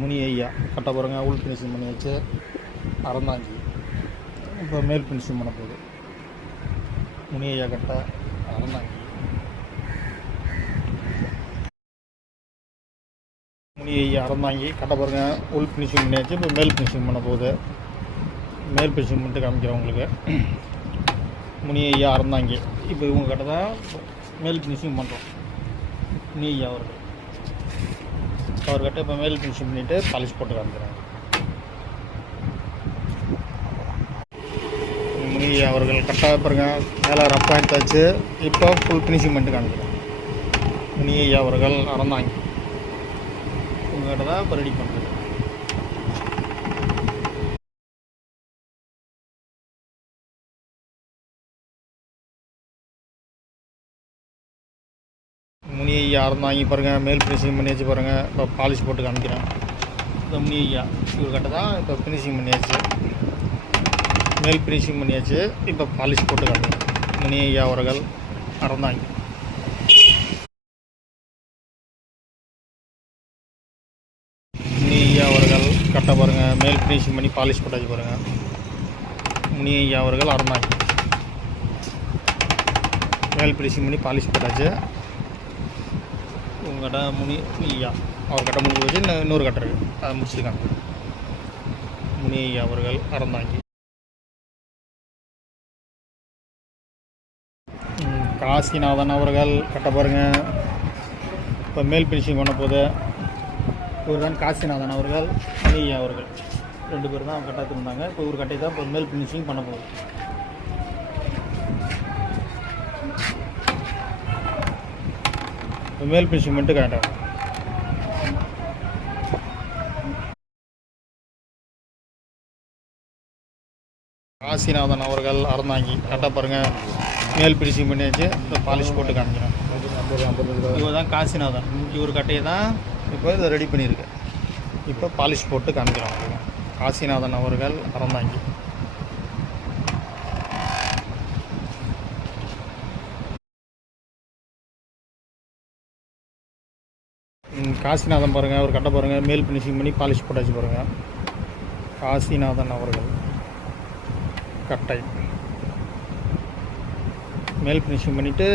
முனி ஐயா கட்ட பாருங்க. உள் ஃபினிஷிங் பண்ணி வச்சு அறந்தாங்கி இப்போ மேல் ஃபினிஷிங் பண்ண போகுது. முனி ஐயா கட்ட அறந்தாங்கி. முனி ஐயா அறந்தாங்கி கட்ட பாருங்க. உள் ஃபினிஷிங் பண்ணி வச்சு இப்போ மேல் ஃபினிஷிங் பண்ண போகுது. மேல் ஃபினிஷிங் பண்ணிட்டு காமிக்கிறேன் உங்களுக்கு. முனி ஐயா அறந்தாங்கி. இப்போ இவங்க கிட்ட தான் மேல் ஃபினிஷிங் பண்ணுறோம். முனி ஐயா அவர்கிட்ட இப்போ மேல் ஃபினிஷிங் பண்ணிவிட்டு பாலிஷ் போட்டு காமிக்கிறாங்க. முனி ஐயா அவர்கள் கரெக்டாக பாருங்க. மேலே ரஃப் எடுத்தாச்சு. இப்போ ஃபுல் ஃபினிஷிங் பண்ணிட்டு காமிக்கிறாங்க. முனி ஐயா அவர்கள் அறந்தாங்கி. இவங்ககிட்ட தான் இப்போ ரெடி பண்ணுறது. முனி ஐயா அறந்தாங்கி பாருங்கள். மேல் ஃபினிஷிங் பண்ணி வச்சு பாருங்கள். இப்போ பாலிஷ் போட்டு காமிக்கிறேன். இந்த முனி ஐயா இவர்கிட்ட தான் இப்போ ஃபினிஷிங் பண்ணியாச்சு. மேல் ஃபினிஷிங் பண்ணியாச்சு. இப்போ பாலிஷ் போட்டு காமிக்கிறேன். முனி ஐயா அவர்கள் அறந்தாங்கி. முனி ஐயா அவர்கள் கட்ட பாருங்கள். மேல் ஃபினிஷிங் பண்ணி பாலிஷ் போட்டாச்சு பாருங்கள். முனி ஐயா அவர்கள் அறந்தாங்கி. மேல் ஃபினிஷிங் பண்ணி பாலிஷ் போட்டாச்சு. உங்கள்கிட்ட முனி ஐயா அவர் கட்ட முடிஞ்சு வச்சு இன்னொரு கட்டை இருக்குது. அதை முடிச்சுருக்காங்க. முனி ஐயா அவர்கள் அறந்தாங்கி. காசிநாதன் அவர்கள் கட்ட பாருங்கள். இப்போ மேல் ஃபினிஷிங் பண்ண போது இவர் தான் காசிநாதன் அவர்கள், முனி ஐயா அவர்கள் 2 பேர் தான் கட்டாக இருந்தாங்க. இப்போ ஒரு கட்டை தான் இப்போ மேல் ஃபினிஷிங் பண்ண போகுது. மேல் ஃபினிஷிங் பண்ணிட்டு கரெக்டாக காசிநாதன் அவர்கள் அறந்தாங்கி கரெக்டாக பாருங்கள். மேல் ஃபினிஷிங் பண்ணியாச்சு. இப்போ பாலிஷ் போட்டு காமிக்கிறேன். இவர் தான் காசிநாதன். இவர் கட்டையை தான் இப்போ இதை ரெடி பண்ணியிருக்கு. இப்போ பாலிஷ் போட்டு காமிக்கிறோம். காசிநாதன் அவர்கள் அறந்தாங்கி. காசிநாதன் பாருங்கள். அவர் கட்ட பாருங்கள். மேல் ஃபினிஷிங் பண்ணி பாலிஷ் போட்டாச்சு பாருங்கள். காசிநாதன் அவர்கள் கட்டை மேல் ஃபினிஷிங் பண்ணிவிட்டு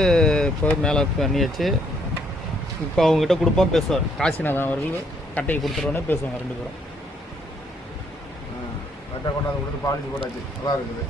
இப்போ மேலே பண்ணியாச்சு. இப்போ அவங்ககிட்ட கொடுப்போம், பேசுவார். காசிநாதன் அவர்கள் கட்டையை கொடுத்துருவோன்னே பேசுவாங்க 2 பேரும். கட்டை கொண்டாந்து கொடுத்து பாலிஷ் போட்டாச்சு. நல்லா இருக்குது.